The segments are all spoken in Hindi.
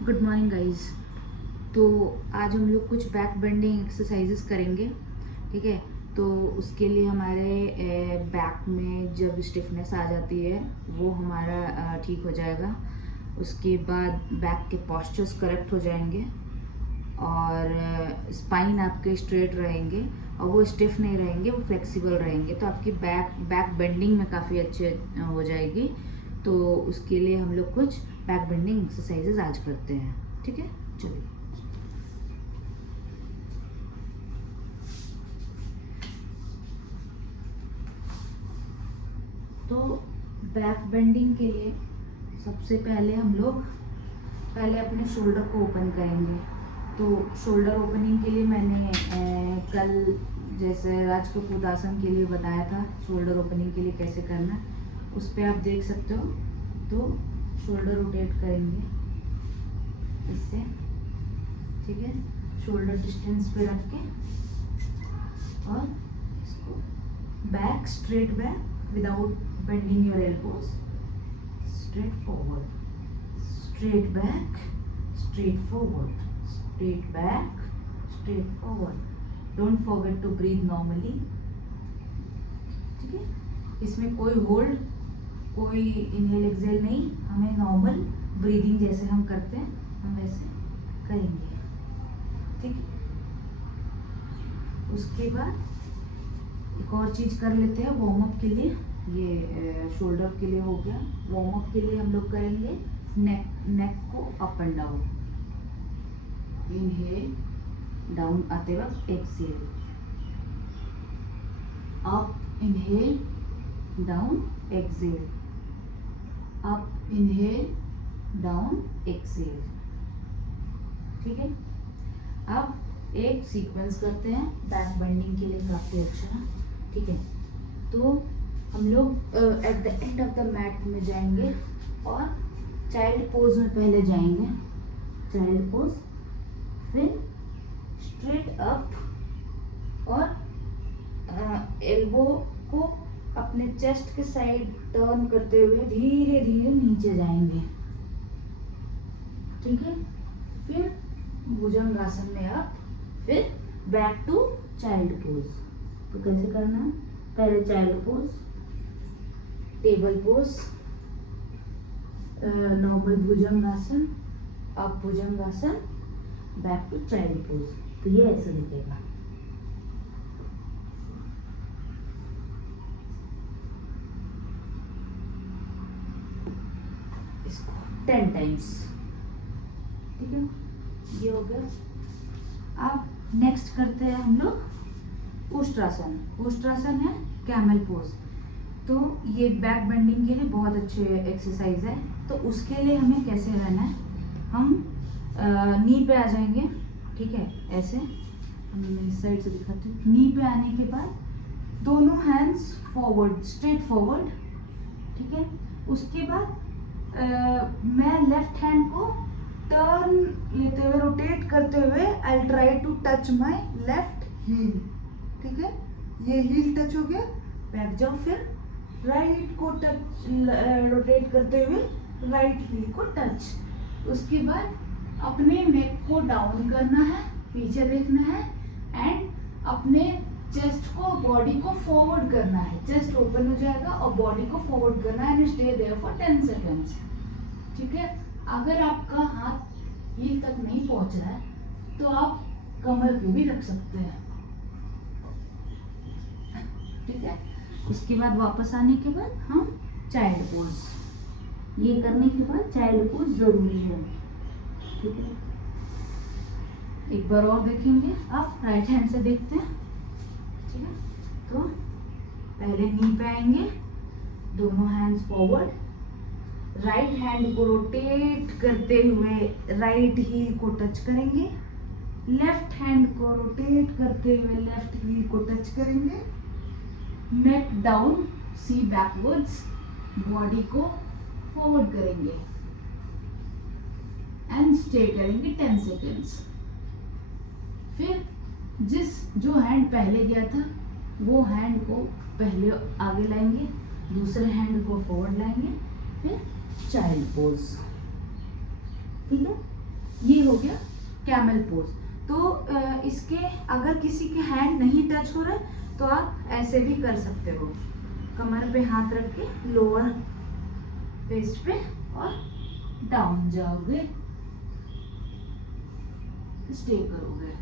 Good morning guys. तो आज हम लोग कुछ बैक बेंडिंग एक्सरसाइजेस करेंगे। ठीक है, तो उसके लिए हमारे बैक में जब स्टिफनेस आ जाती है वो हमारा ठीक हो जाएगा। उसके बाद बैक के पॉस्चर्स करेक्ट हो जाएंगे और स्पाइन आपके स्ट्रेट रहेंगे और वो स्टिफ नहीं रहेंगे, वो फ्लेक्सिबल रहेंगे। तो आपकी बैक बेंडिंग में काफ़ी अच्छे हो जाएगी। तो उसके लिए हम लोग कुछ बैक बेंडिंग एक्सरसाइजेज आज करते हैं। ठीक है, चलिए। तो बैक बेंडिंग के लिए सबसे पहले हम लोग अपने शोल्डर को ओपन करेंगे। तो शोल्डर ओपनिंग के लिए मैंने कल जैसे राजकपूतासन के लिए बताया था शोल्डर ओपनिंग के लिए कैसे करना, उस पर आप देख सकते हो। तो शोल्डर रोटेट करेंगे इससे, ठीक है, शोल्डर डिस्टेंस पे रख के और इसको back straight back without bending your elbows, straight forward, straight back, straight forward, straight back, straight forward. Don't forget to breathe normally. ठीक है, इसमें कोई होल्ड, कोई इनहेल एक्सहेल नहीं, हमें नॉर्मल ब्रीदिंग जैसे हम करते हैं हम वैसे करेंगे। ठीक है, उसके बाद एक और चीज़ कर लेते हैं वार्म अप के लिए। ये शोल्डर के लिए हो गया। वार्म अप के लिए हम लोग करेंगे नेक को up and down. Inhale, down आते वक्त exhale, up inhale, down exhale, up inhale, down exhale. ठीक है, अब एक सीक्वेंस करते हैं बैक बेंडिंग के लिए, काफ़ी अच्छा। ठीक है, तो हम लोग at the end of the mat में जाएंगे और चाइल्ड पोज में पहले जाएंगे, चाइल्ड पोज, फिर स्ट्रेट अप और एल्बो को अपने चेस्ट के साइड टर्न करते हुए धीरे धीरे नीचे जाएंगे। ठीक है, फिर भुजंगासन में अप, फिर बैक टू चाइल्ड पोज। तो कैसे करना है, पहले child pose, table pose, normal bhujangasana, up bhujangasana, back to child pose. तो ये ऐसे दिखेगा। इसको 10 टाइम्स। ठीक है, ये हो गया। अब नेक्स्ट करते हैं हम लोग उष्ट्रासन। उष्ट्रासन है कैमल पोज। तो ये बैक बेंडिंग के लिए बहुत अच्छे एक्सरसाइज है। तो उसके लिए हमें कैसे रहना है, हम नी पे आ जाएंगे। ठीक है, ऐसे हम इस साइड से दिखाते हैं। नी पे आने के बाद दोनों हैंड्स फॉरवर्ड, स्ट्रेट फॉरवर्ड। ठीक है, उसके बाद मैं लेफ्ट हैंड को टर्न लेते हुए, रोटेट करते हुए, I try to touch my left heel. ठीक है, ये हील टच हो गया, बैक जाओ, फिर राइट को टच, रोटेट करते हुए राइट हील को टच। उसके बाद अपने नेक को डाउन करना है, पीछे देखना है एंड अपने चेस्ट को, बॉडी को फॉरवर्ड करना है। चेस्ट ओपन हो जाएगा और बॉडी को फॉरवर्ड करना है and stay there for 10 seconds. ठीक है, अगर आपका हाथ हील तक नहीं पहुंच रहा है तो आप कमर पे भी रख सकते हैं। ठीक है, उसके बाद वापस आने के बाद हम चाइल्ड पोज। ये करने के बाद चाइल्ड पोज जरूरी है। ठीक है, एक बार और देखेंगे। आप राइट हैंड से देखते हैं। ठीक है, तो पहले नी पे आएंगे, दोनों हैंड्स फॉरवर्ड, राइट हैंड को रोटेट करते हुए राइट हील को टच करेंगे, लेफ्ट हैंड को रोटेट करते हुए लेफ्ट हील को टच करेंगे, नेक डाउन, सी बैकवर्ड्स, बॉडी को फॉरवर्ड करेंगे एंड स्टे करेंगे 10 सेकेंड्स। फिर जो हैंड पहले गया था वो हैंड को पहले आगे लाएंगे, दूसरे हैंड को फॉरवर्ड लाएंगे, फिर चाइल्ड पोज। ठीक है, ये हो गया कैमल पोज। तो इसके अगर किसी के हैंड नहीं टच हो रहा है तो आप ऐसे भी कर सकते हो, कमर पे हाथ रख के लोअर वेस्ट पे और डाउन जाओगे, स्टे करोगे,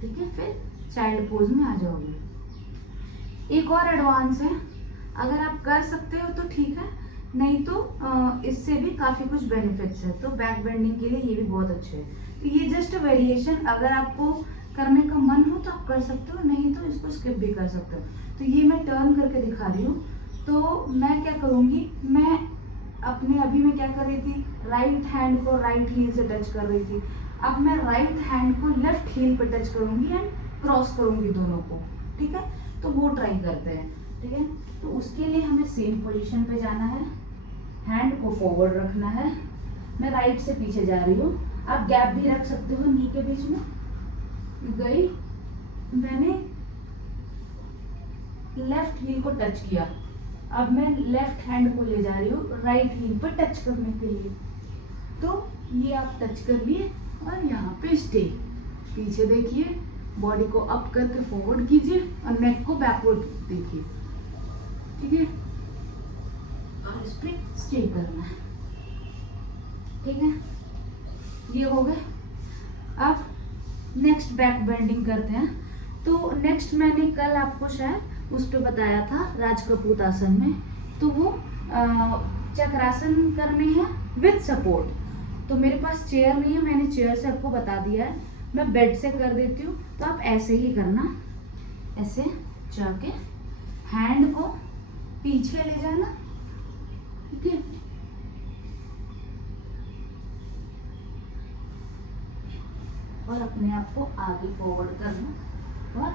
ठीक है। फिर चाइल्ड पोज में आ जाओगे। एक और एडवांस है, अगर आप कर सकते हो तो ठीक है, नहीं तो इससे भी काफ़ी कुछ बेनिफिट्स है। तो बैक बेंडिंग के लिए ये भी बहुत अच्छे है। तो ये जस्ट वेरिएशन, अगर आपको करने का मन हो तो आप कर सकते हो, नहीं तो इसको स्किप भी कर सकते हो। तो ये मैं टर्न करके दिखा रही हूँ। तो मैं क्या करूँगी, मैं अपने अभी मैं क्या कर रही थी, राइट हैंड को राइट हील से टच कर रही थी। अब मैं राइट हैंड को लेफ्ट हील पे टच करूँगी एंड क्रॉस करूँगी दोनों को, ठीक है। तो वो ट्राई करते हैं, ठीक है। तो उसके लिए हमें सेम पोजीशन पे जाना है, हैंड को फॉरवर्ड रखना है। मैं राइट से पीछे जा रही हूँ, आप गैप भी रख सकते हो नी के बीच में। गई, मैंने लेफ्ट हील को टच किया, अब मैं लेफ्ट हैंड को ले जा रही हूँ राइट हील पर टच करने के लिए। तो ये आप टच कर लिए और यहाँ पे स्टे। पीछे देखिए, बॉडी को अप करके फॉरवर्ड कीजिए और नेक को बैकवर्ड देखिए, ठीक है। और इस पे स्टे करना है, ठीक है। ये हो गए। अब नेक्स्ट बैक बेंडिंग करते हैं। तो नेक्स्ट मैंने कल आपको शायद उस पर बताया था राजकपूत आसन में, तो वो चक्रासन करने हैं विद सपोर्ट। तो मेरे पास चेयर नहीं है, मैंने चेयर से आपको बता दिया है, मैं बेड से कर देती हूँ। तो आप ऐसे ही करना, ऐसे जाके हैंड को पीछे ले जाना, ठीक है। और अपने आप को आगे फॉरवर्ड करना और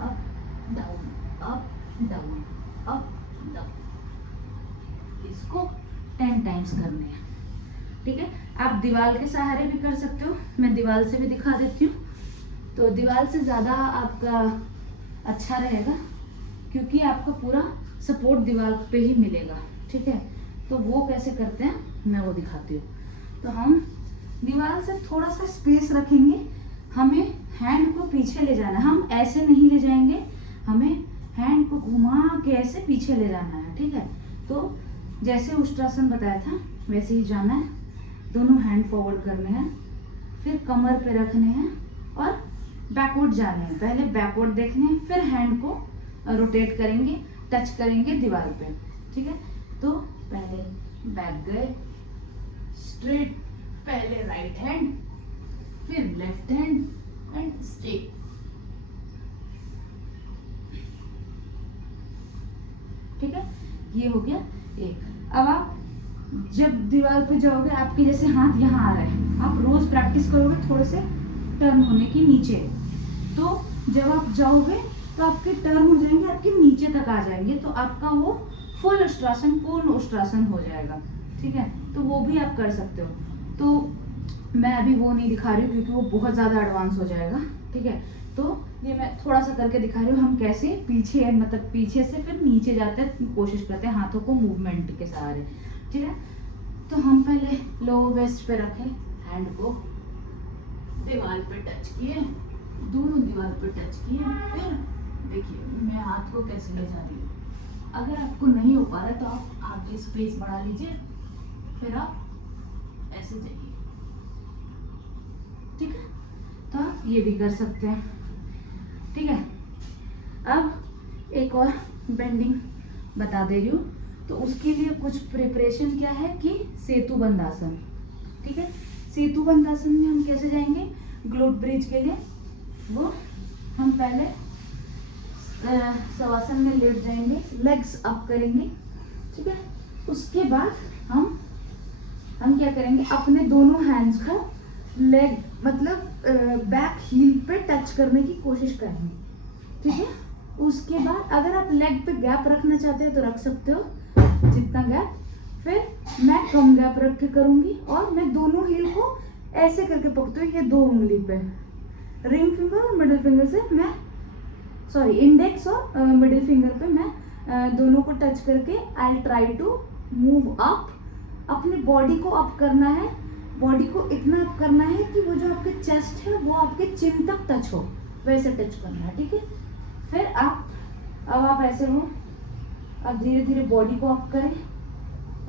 up down, up down, up down. इसको 10 टाइम्स करने हैं, ठीक है। आप दीवार के सहारे भी कर सकते हो, मैं दीवार से भी दिखा देती हूँ। तो दीवार से ज़्यादा आपका अच्छा रहेगा, क्योंकि आपका पूरा सपोर्ट दीवार पे ही मिलेगा, ठीक है। तो वो कैसे करते हैं मैं वो दिखाती हूँ। तो हम दीवार से थोड़ा सा स्पेस रखेंगे, हमें हैंड को पीछे ले जाना है। हम ऐसे नहीं ले जाएंगे, हमें हैंड को घुमा के ऐसे पीछे ले जाना है, ठीक है। तो जैसे उष्ट्रासन बताया था वैसे ही जाना है, दोनों हैंड फॉरवर्ड करने हैं, फिर कमर पे रखने हैं और बैकवर्ड जाने हैं। पहले बैकवर्ड देखने हैं, फिर हैंड को रोटेट करेंगे, टच करेंगे दीवार पे, ठीक है। तो पहले बैक गए स्ट्रेट, पहले राइट हैंड, फिर लेफ्ट हैंड एंड स्टे, ठीक है। ये हो गया एक। अब आप जब दीवार पे जाओगे, आपके जैसे हाथ यहाँ आ रहे हैं, आप रोज प्रैक्टिस करोगे थोड़े से टर्न होने की नीचे। तो जब आप जाओगे तो आपके टर्न हो जाएंगे, आपके नीचे तक आ जाएंगे, तो आपका वो फुल उष्ट्रासन, पूर्ण उष्ट्रासन हो जाएगा, ठीक है। तो वो भी आप कर सकते हो। तो मैं अभी वो नहीं दिखा रही हूँ क्योंकि वो बहुत ज़्यादा एडवांस हो जाएगा, ठीक है। तो ये मैं थोड़ा सा करके दिखा रही हूँ, हम कैसे पीछे, मतलब पीछे से फिर नीचे जाते हैं, कोशिश करते हैं हाथों को मूवमेंट के सहारे, ठीक है। तो हम पहले लोअर वेस्ट पे रखें, हैंड को दीवार पे टच किए, दोनों दीवार पे टच किए, फिर देखिए मैं हाथ को कैसे ले जा रही हूँ। अगर आपको नहीं हो पा रहा है तो आप आगे स्पेस बढ़ा लीजिए, फिर आप ऐसे जाइए, ठीक है। तो आप ये भी कर सकते हैं, ठीक है। अब एक और बेंडिंग बता दे रही हूँ। तो उसके लिए कुछ प्रिपरेशन क्या है कि सेतु बंद आसन, ठीक है। सेतु बंद आसन में हम कैसे जाएंगे, ग्लूट ब्रिज के लिए वो हम पहले शवासन में लेट जाएंगे, लेग्स अप करेंगे, ठीक है। उसके बाद हम क्या करेंगे, अपने दोनों हैंड्स को लेग मतलब बैक हील पे टच करने की कोशिश करेंगे, ठीक है। उसके बाद अगर आप लेग पे गैप रखना चाहते हैं तो रख सकते हो जितना गैप, फिर मैं कम गैप रख के करूंगी और मैं दोनों हील को ऐसे करके पकड़ती हूँ, ये 2 उंगली पे, रिंग फिंगर और मिडिल फिंगर से मैं, सॉरी इंडेक्स और मिडिल फिंगर पे मैं दोनों को टच करके I try to move up, अपनी बॉडी को अप करना है बॉडी को इतना अप करना है कि वो जो आपके चेस्ट है वो आपके चिन तक टच हो, वैसे टच करना है, ठीक है। फिर अब आप ऐसे हो, अब धीरे धीरे बॉडी को अप करें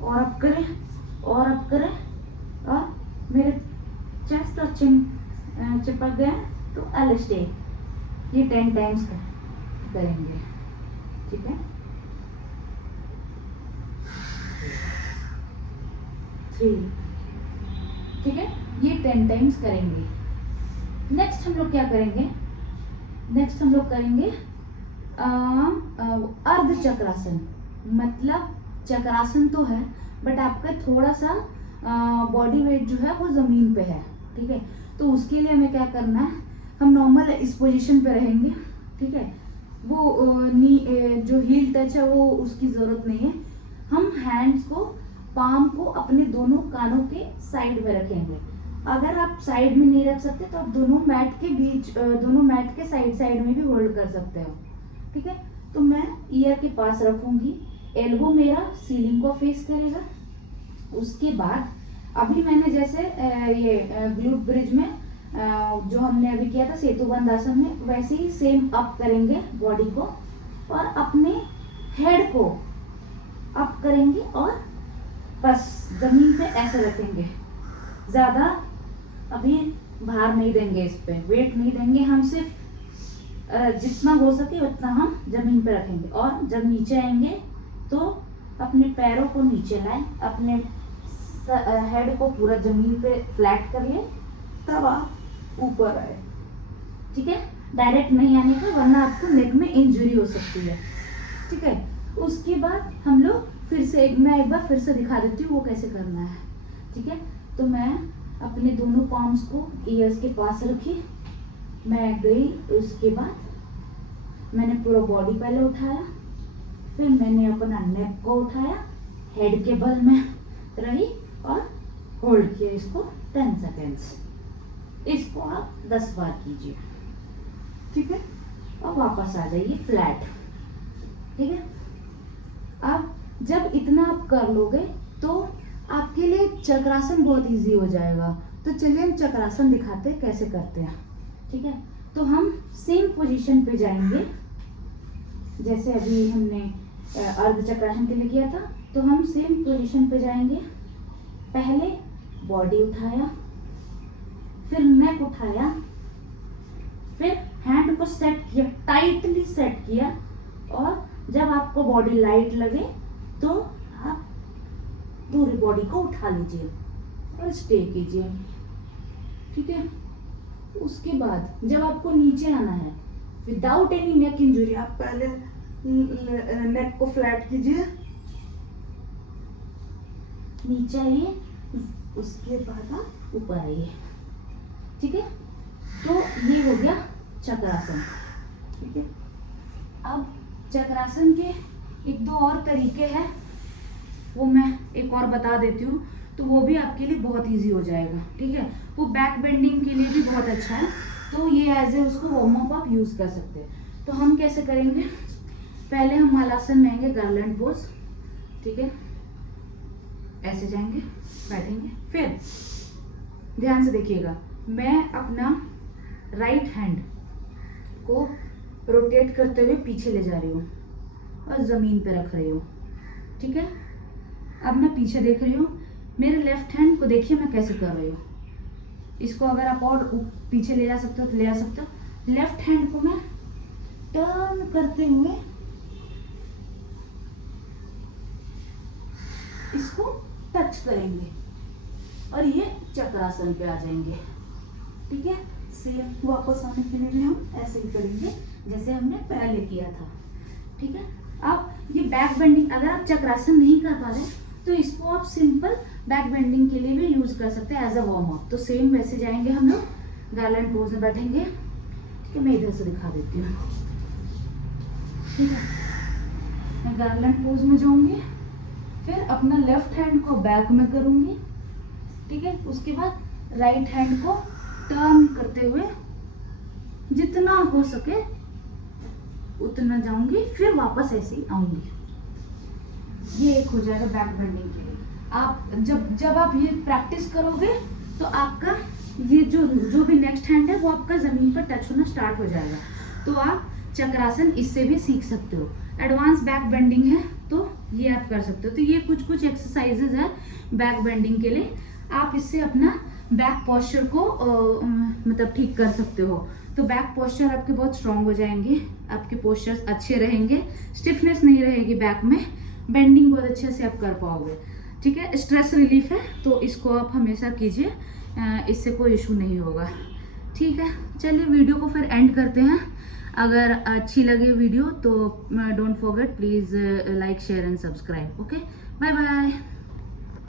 और अप करें और अप करें, और मेरे चेस्ट और चिन चिपक गए तो एल स्टे, ये 10 टाइम्स करेंगे, ठीक है। 3, ठीक है, ये 10 टाइम्स करेंगे। नेक्स्ट हम लोग क्या करेंगे, नेक्स्ट हम लोग करेंगे अर्ध चक्रासन। मतलब चक्रासन तो है बट आपका थोड़ा सा बॉडी वेट जो है वो जमीन पे है, ठीक है। तो उसके लिए हमें क्या करना है, हम नॉर्मल इस पोजीशन पे रहेंगे, ठीक है। वो जो हील टच है वो उसकी जरूरत नहीं है। हम हैंड्स को, पाम को अपने दोनों कानों के साइड में रखेंगे। अगर आप साइड में नहीं रख सकते तो आप दोनों मैट के बीच, दोनों मैट के साइड में भी होल्ड कर सकते हो, ठीक है। तो मैं ईयर के पास रखूंगी, एल्बो मेरा सीलिंग को फेस करेगा। उसके बाद अभी मैंने जैसे ये ग्लूट ब्रिज में जो हमने अभी किया था सेतुबंध आसन में, वैसे ही सेम अप करेंगे बॉडी को और अपने हेड को अप करेंगे और बस जमीन पे ऐसे रखेंगे। ज्यादा अभी भार नहीं देंगे, इस पे वेट नहीं देंगे, हम सिर्फ जितना हो सके उतना हम जमीन पे रखेंगे। और जब नीचे आएंगे तो अपने पैरों को नीचे लाएं, अपने हेड को पूरा जमीन पे फ्लैट कर ले, तब आप ऊपर आए, ठीक है। डायरेक्ट नहीं आने का, वरना आपको नेक में इंजरी हो सकती है, ठीक है। उसके बाद हम लोग फिर से मैं एक बार फिर से दिखा देती हूँ वो कैसे करना है, ठीक है। तो मैं अपने दोनों पाम्स को ईयर्स के पास रखी, मैं गई। उसके बाद मैंने पूरा बॉडी पहले उठाया, फिर मैंने अपना नेक को उठाया, हेड के बल में रही और होल्ड किया इसको 10 सेकेंड्स। इसको आप 10 बार कीजिए, ठीक है। और वापस आ जाइए फ्लैट, ठीक है। अब जब इतना आप कर लोगे तो आपके लिए चक्रासन बहुत इजी हो जाएगा। तो चलिए हम चक्रासन दिखाते हैं कैसे करते हैं, ठीक है। तो हम सेम पोजीशन पे जाएंगे जैसे अभी हमने अर्ध चक्रासन के लिए किया था। तो हम सेम पोजीशन पे जाएंगे। पहले बॉडी उठाया, फिर नेक उठाया, फिर हैंड को सेट किया, टाइटली सेट किया। और जब आपको बॉडी लाइट लगे तो आप पूरी बॉडी को उठा लीजिए और स्टे कीजिए, ठीक है। उसके बाद जब आपको नीचे आना है विदाउट एनी नेक इंजरी, आप पहले नेक को फ्लैट कीजिए, नीचे आइए, उसके बाद आप ऊपर आइए, ठीक है। तो ये हो गया चक्रासन, ठीक है। अब चक्रासन के 1-2 और तरीके हैं, वो मैं एक और बता देती हूँ, तो वो भी आपके लिए बहुत इजी हो जाएगा, ठीक है। वो बैक बेंडिंग के लिए भी बहुत अच्छा है, तो ये एज ए उसको वार्म अप आप यूज कर सकते हैं। तो हम कैसे करेंगे, पहले हम हलासन में आएंगे, गार्लैंड पोज, ठीक है। ऐसे जाएंगे, बैठेंगे, फिर ध्यान से देखिएगा, मैं अपना राइट हैंड को रोटेट करते हुए पीछे ले जा रही हूँ और जमीन पे रख रही हूँ, ठीक है। अब मैं पीछे देख रही हूँ, मेरे लेफ्ट हैंड को देखिए मैं कैसे कर रही हूँ। इसको अगर आप और पीछे ले जा सकते हो तो ले जा सकते हो। लेफ्ट हैंड को मैं टर्न करते हुए इसको टच करेंगे और ये चक्रासन पे आ जाएंगे, ठीक है। सेम वापस आने के लिए भी हम ऐसे ही करेंगे जैसे हमने पहले किया था, ठीक है। अब ये बैक बेंडिंग, अगर आप चक्रासन नहीं कर पा रहे तो इसको आप सिंपल बैक बेंडिंग के लिए भी यूज कर सकते हैं एज अ वार्म अप। तो सेम वैसे जाएंगे हम लोग, गार्लैंड पोज में बैठेंगे, ठीक है। मैं इधर से दिखा देती हूँ, ठीक है। मैं गार्लैंड पोज में जाऊंगी, फिर अपना लेफ्ट हैंड को बैक में करूंगी, ठीक है। उसके बाद राइट हैंड को टर्न करते हुए जितना हो सके उतना जाऊंगी, फिर वापस ऐसे ही आऊंगी। ये एक हो जाएगा बैक बेंडिंग के लिए। आप जब आप ये प्रैक्टिस करोगे तो आपका ये जो भी नेक्स्ट हैंड है वो आपका ज़मीन पर टच होना स्टार्ट हो जाएगा। तो आप चक्रासन इससे भी सीख सकते हो। एडवांस बैक बेंडिंग है तो ये आप कर सकते हो। तो ये कुछ एक्सरसाइजेज है बैक बेंडिंग के लिए। आप इससे अपना बैक पोस्चर को मतलब ठीक कर सकते हो। तो बैक पोस्चर आपके बहुत स्ट्रांग हो जाएंगे, आपके पोस्चर्स अच्छे रहेंगे, स्टिफनेस नहीं रहेगी बैक में, बेंडिंग बहुत अच्छे से आप कर पाओगे। ठीक है, स्ट्रेस रिलीफ है तो इसको आप हमेशा कीजिए, इससे कोई इशू नहीं होगा। ठीक है, चलिए वीडियो को फिर एंड करते हैं। अगर अच्छी लगे वीडियो तो don't forget please like share and subscribe. Okay, bye bye.